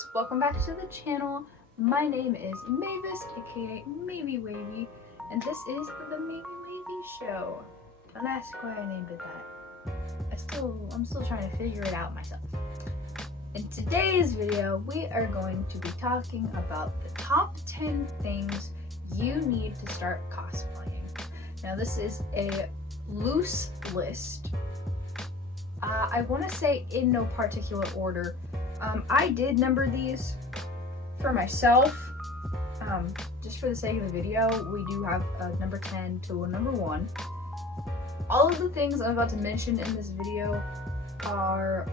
guys, welcome back to the channel. My name is Mavis, aka MaveyWavie, and this is the MaveyWavie show. Don't ask why I named it that. I'm still trying to figure it out myself. In today's video, we are going to be talking about the top 10 things you need to start cosplaying. Now this is a loose list. I want to say in no particular order. I did number these for myself, just for the sake of the video. We do have a number 10 to a number 1. All of the things I'm about to mention in this video are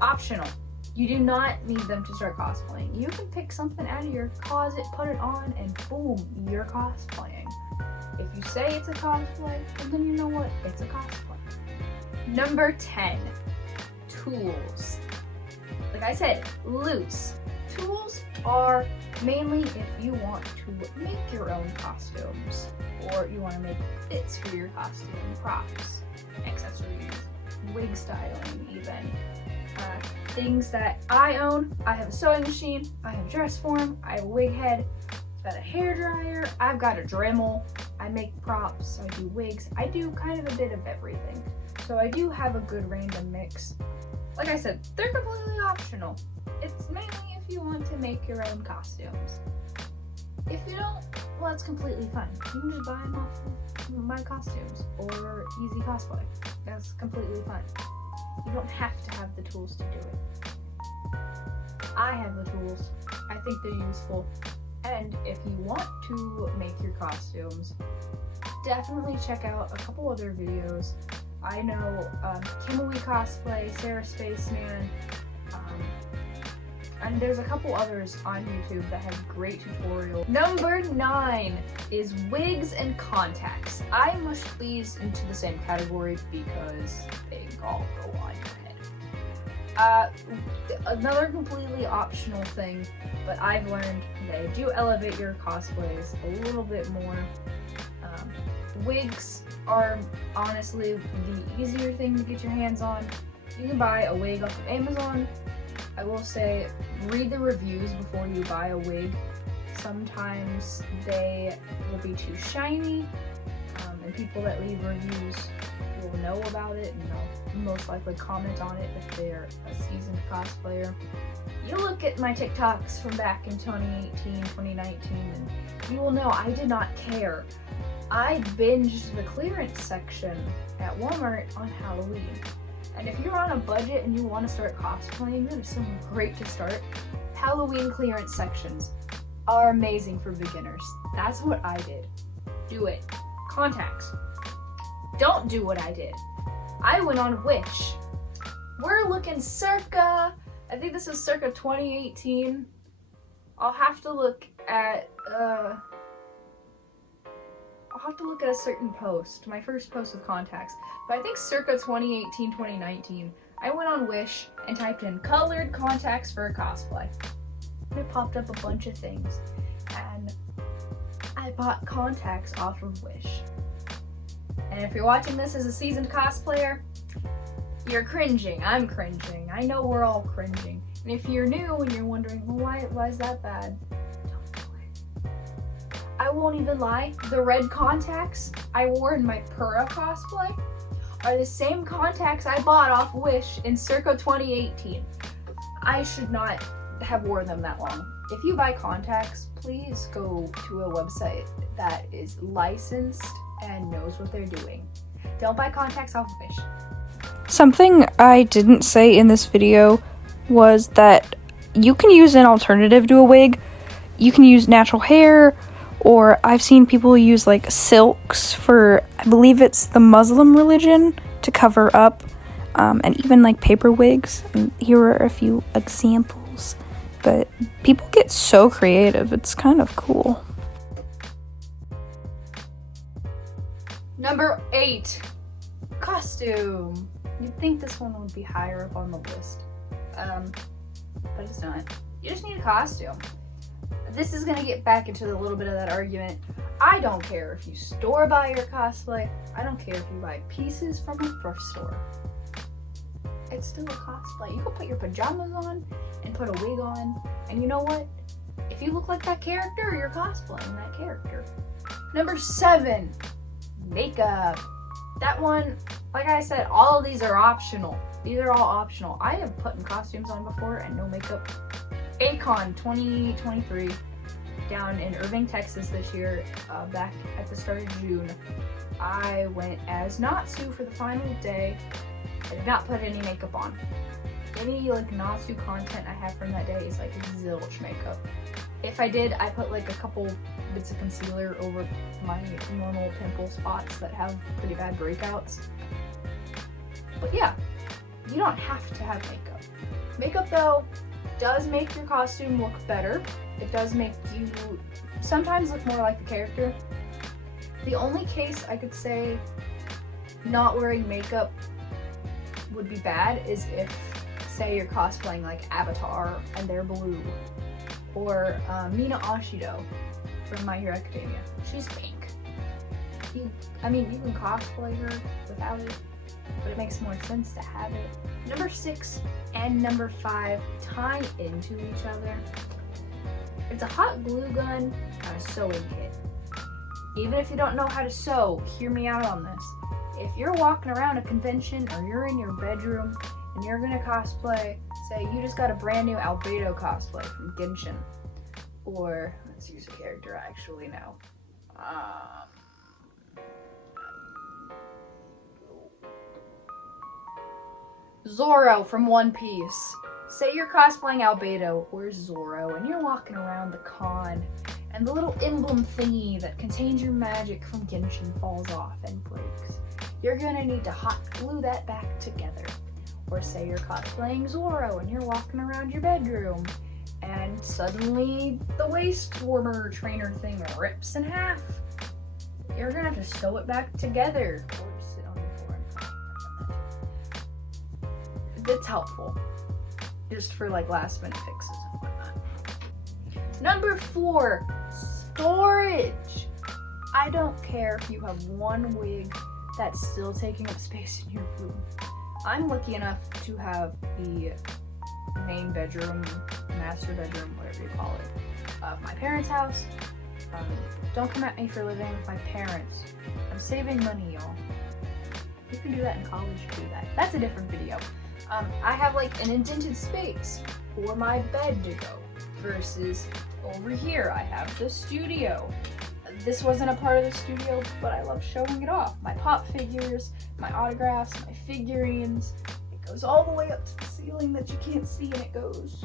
optional. You do not need them to start cosplaying. You can pick something out of your closet, put it on, and boom, you're cosplaying. If you say it's a cosplay, well, then you know what? It's a cosplay. Number 10, tools. Like I said, loose. Tools are mainly if you want to make your own costumes, or you want to make fits for your costume, props, accessories, wig styling even. Things that I own. I have a sewing machine, I have a dress form, I have a wig head, I've got a hair dryer, I've got a Dremel, I make props, I do wigs, I do kind of a bit of everything. So I do have a good random mix. Like I said, they're completely optional. It's mainly if you want to make your own costumes. If you don't, well, it's completely fine. You can just buy them off of my costumes or Easy Cosplay. That's completely fine. You don't have to have the tools to do it. I have the tools. I think they're useful. And if you want to make your costumes, definitely check out a couple other videos. I know Kimberly Cosplay, Sarah Spaceman, and there's a couple others on YouTube that have great tutorials. Number 9 is wigs and contacts. I mushed these into the same category because they all go on your head. Another completely optional thing, but I've learned they do elevate your cosplays a little bit more. Wigs are honestly the easier thing to get your hands on. You can buy a wig off of Amazon. I will say, read the reviews before you buy a wig. Sometimes they will be too shiny, and people that leave reviews will know about it and they'll most likely comment on it if they're a seasoned cosplayer. You look at my TikToks from back in 2018, 2019, and you will know I did not care. I binged the clearance section at Walmart on Halloween. And if you're on a budget and you want to start cosplaying, that is something great to start. Halloween clearance sections are amazing for beginners. That's what I did. Do it. Contacts. Don't do what I did. I went on Wish. We're looking circa, I think this is circa 2018. I'll have to look at a certain post, my first post of contacts, but I think circa 2018, 2019, I went on Wish and typed in colored contacts for a cosplay. And it popped up a bunch of things, and I bought contacts off of Wish. And if you're watching this as a seasoned cosplayer, you're cringing. I'm cringing. I know we're all cringing. And if you're new and you're wondering, well, why is that bad? I won't even lie, the red contacts I wore in my Pura cosplay are the same contacts I bought off Wish in circa 2018. I should not have worn them that long. If you buy contacts, please go to a website that is licensed and knows what they're doing. Don't buy contacts off Wish. Something I didn't say in this video was that you can use an alternative to a wig. You can use natural hair, or I've seen people use like silks for, I believe it's the Muslim religion, to cover up, and even like paper wigs. And here are a few examples, but people get so creative, it's kind of cool. Number 8, costume. You'd think this one would be higher up on the list, but it's not. You just need a costume. This is gonna get back into a little bit of that argument. I don't care if you store buy your cosplay. I don't care if you buy pieces from a thrift store. It's still a cosplay. You can put your pajamas on and put a wig on. And you know what? If you look like that character, you're cosplaying that character. Number 7, makeup. That one, like I said, all of these are optional. These are all optional. I have put in costumes on before and no makeup. Acon 2023 down in Irving, Texas this year, back at the start of June. I went as Natsu for the final day. I did not put any makeup on. Any like Natsu content I have from that day is like zilch makeup. If I did, I put like a couple bits of concealer over my normal pimple spots that have pretty bad breakouts. But yeah, you don't have to have makeup. Makeup though does make your costume look better. It does make you sometimes look more like the character. The only case I could say not wearing makeup would be bad is if, say, you're cosplaying like Avatar and they're blue. Or Mina Ashido from My Hero Academia. She's pink. You can cosplay her without it, but it makes more sense to have it. Number 6 and number 5 tie into each other. It's a hot glue gun and a sewing kit. Even if you don't know how to sew, hear me out on this. If you're walking around a convention or you're in your bedroom and you're gonna cosplay, say you just got a brand new Albedo cosplay from Genshin, or let's use a character I actually know. Zoro from One Piece. Say you're cosplaying Albedo or Zoro and you're walking around the con and the little emblem thingy that contains your magic from Genshin falls off and breaks. You're gonna need to hot glue that back together. Or say you're cosplaying Zoro and you're walking around your bedroom and suddenly the waist warmer trainer thing rips in half. You're gonna have to sew it back together. Or just sit on the floor and it's helpful. Just for like last minute fixes and whatnot. Number 4, storage. I don't care if you have one wig that's still taking up space in your room. I'm lucky enough to have the main bedroom, master bedroom, whatever you call it, of my parents' house. Don't come at me for living with my parents. I'm saving money, y'all. You can do that in college, do that. That's a different video. I have like an indented space for my bed to go versus over here I have the studio. This wasn't a part of the studio, but I love showing it off. My pop figures, my autographs, my figurines. It goes all the way up to the ceiling that you can't see, and it goes,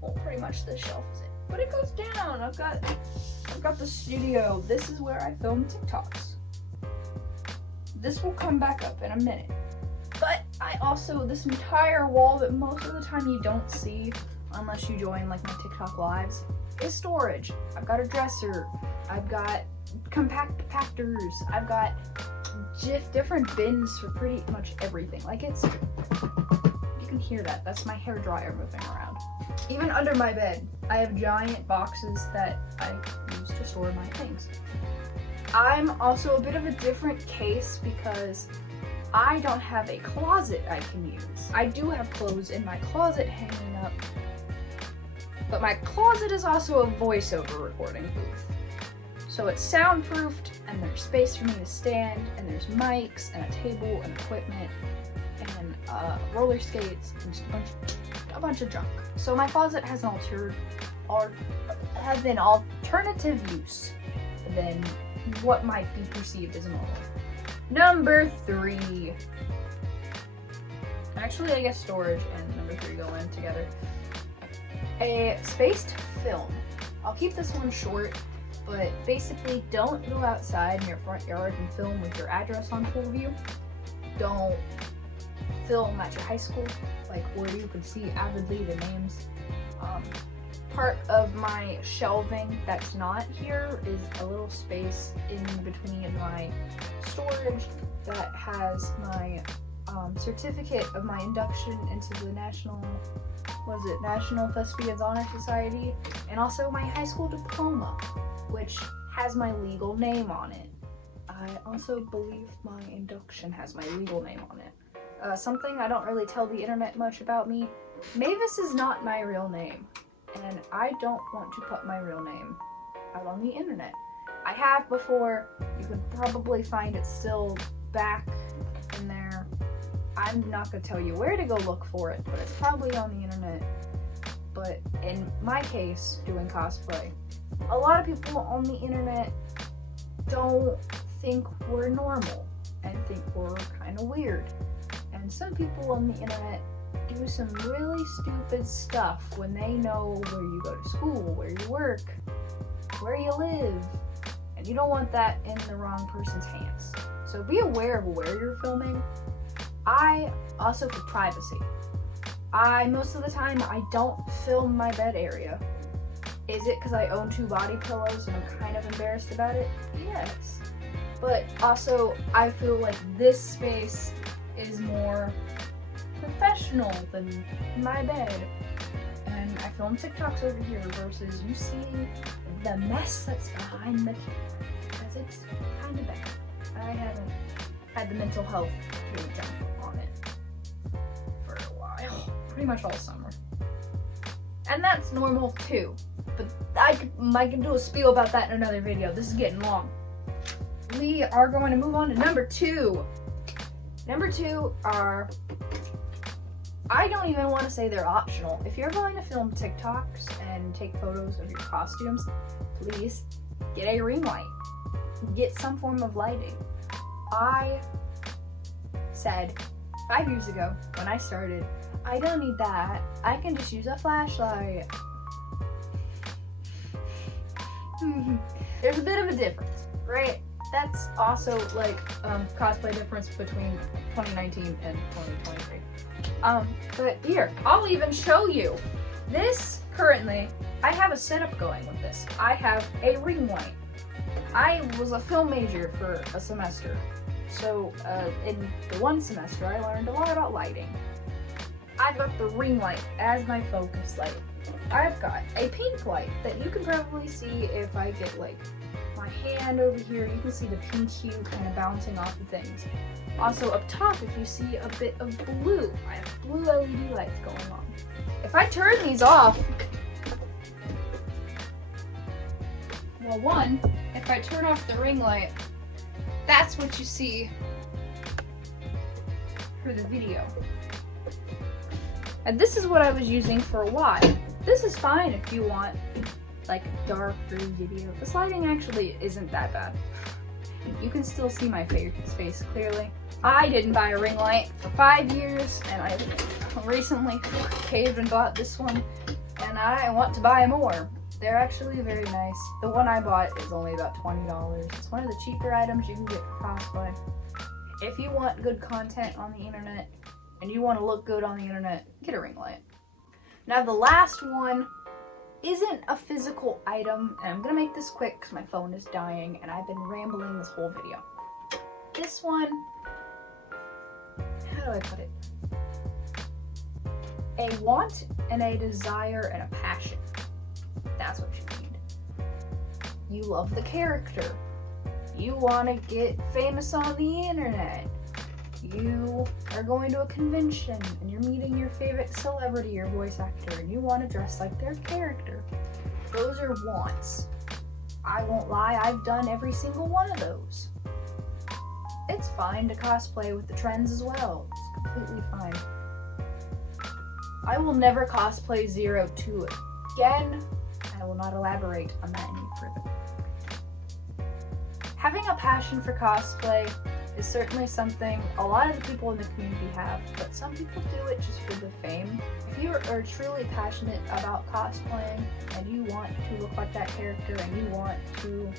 well, pretty much this shelf is it. But it goes down. I've got the studio. This is where I film TikToks. This will come back up in a minute. But I also, this entire wall that most of the time you don't see, unless you join like my TikTok lives, is storage. I've got a dresser. I've got compact packers. I've got different bins for pretty much everything. Like it's, you can hear that. That's my hair dryer moving around. Even under my bed, I have giant boxes that I use to store my things. I'm also a bit of a different case because I don't have a closet I can use. I do have clothes in my closet hanging up, but my closet is also a voiceover recording booth. So it's soundproofed, and there's space for me to stand, and there's mics, and a table, and equipment, and roller skates, and just a bunch of junk. So my closet has an alternative use than what might be perceived as normal. Number 3. Actually, I guess storage and number 3 go in together. A space to film. I'll keep this one short, but basically don't go outside in your front yard and film with your address on full view. Don't film at your high school, like where you can see avidly the names. Part of my shelving that's not here is a little space in between my storage that has my certificate of my induction into the National Thespians Honor Society, and also my high school diploma, which has my legal name on it. I also believe my induction has my legal name on it. Something I don't really tell the internet much about me Mavis is not my real name, and I don't want to put my real name out on the internet. I have before. You can probably find it still back in there. I'm not going to tell you where to go look for it, but it's probably on the internet. But in my case, doing cosplay, a lot of people on the internet don't think we're normal and think we're kind of weird. And some people on the internet do some really stupid stuff when they know where you go to school, where you work, where you live, and you don't want that in the wrong person's hands. So be aware of where you're filming. Also for privacy, most of the time I don't film my bed area. Is it because I own 2 body pillows and I'm kind of embarrassed about it? Yes. But also I feel like this space is more professional than my bed. And I film TikToks over here versus you see the mess that's behind the camera, because it's kind of bad. I haven't had the mental health to jump on it for a while, pretty much all summer. And that's normal too, but I can do a spiel about that in another video. This is getting long. We are going to move on to number 2. Number 2 are, I don't even want to say they're optional. If you're going to film TikToks and take photos of your costumes, please get a ring light. Get some form of lighting. I said 5 years ago when I started, I don't need that. I can just use a flashlight. There's a bit of a difference, right? That's also like cosplay difference between 2019 and 2023. But here, I'll even show you. This currently, I have a setup going with this. I have a ring light. I was a film major for a semester. So in the one semester, I learned a lot about lighting. I've got the ring light as my focus light. I've got a pink light that you can probably see if I get like my hand over here. You can see the pink hue kind of bouncing off of things. Also up top, if you see a bit of blue, I have blue LED lights going on. If I turn these off, well, one, if I turn off the ring light, that's what you see for the video. And this is what I was using for a while. This is fine if you want like a darker video. This lighting actually isn't that bad. You can still see my face clearly. I didn't buy a ring light for 5 years, and I recently caved and bought this one, and I want to buy more. They're actually very nice. The one I bought is only about $20. It's one of the cheaper items you can get for cosplay. If you want good content on the internet, and you want to look good on the internet, get a ring light. Now the last one isn't a physical item, and I'm gonna make this quick because my phone is dying and I've been rambling this whole video. This one, how do I put it? A want and a desire and a passion. That's what you need. You love the character. You want to get famous on the internet. You are going to a convention and you're meeting your favorite celebrity or voice actor and you want to dress like their character. Those are wants. I won't lie, I've done every single one of those. It's fine to cosplay with the trends as well. It's completely fine. I will never cosplay 0 2 again. I will not elaborate on that any further. Having a passion for cosplay is certainly something a lot of the people in the community have, but some people do it just for the fame. If you are truly passionate about cosplaying and you want to look like that character and you want to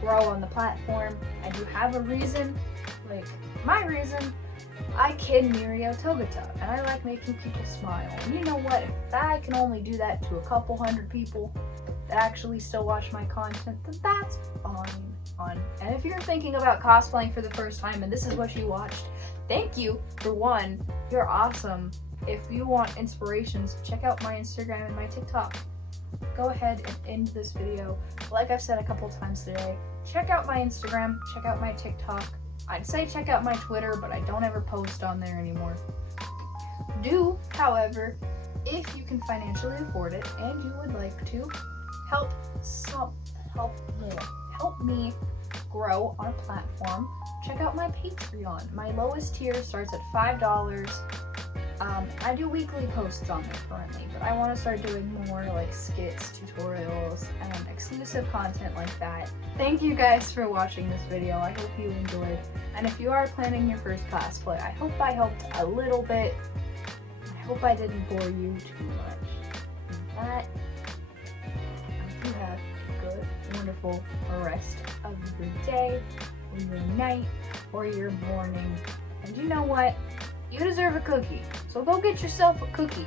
grow on the platform and you have a reason, like my reason, I kid Mirio Togata and I like making people smile. And you know what? If I can only do that to a couple hundred people that actually still watch my content, then that's fine. And if you're thinking about cosplaying for the first time and this is what you watched, thank you for one. You're awesome. If you want inspirations, check out my Instagram and my TikTok. Go ahead and end this video. Like I've said a couple times today, check out my Instagram, check out my TikTok. I'd say check out my Twitter, but I don't ever post on there anymore. Do, however, if you can financially afford it and you would like to help me grow on a platform, check out my Patreon. My lowest tier starts at $5. I do weekly posts on there currently, but I want to start doing more like skits, tutorials, and exclusive content like that. Thank you guys for watching this video. I hope you enjoyed. And if you are planning your first cosplay, I hope I helped a little bit. I hope I didn't bore you too much. With that, I hope you have a good, wonderful rest of your day, or your night, or your morning. And you know what? You deserve a cookie. So go get yourself a cookie.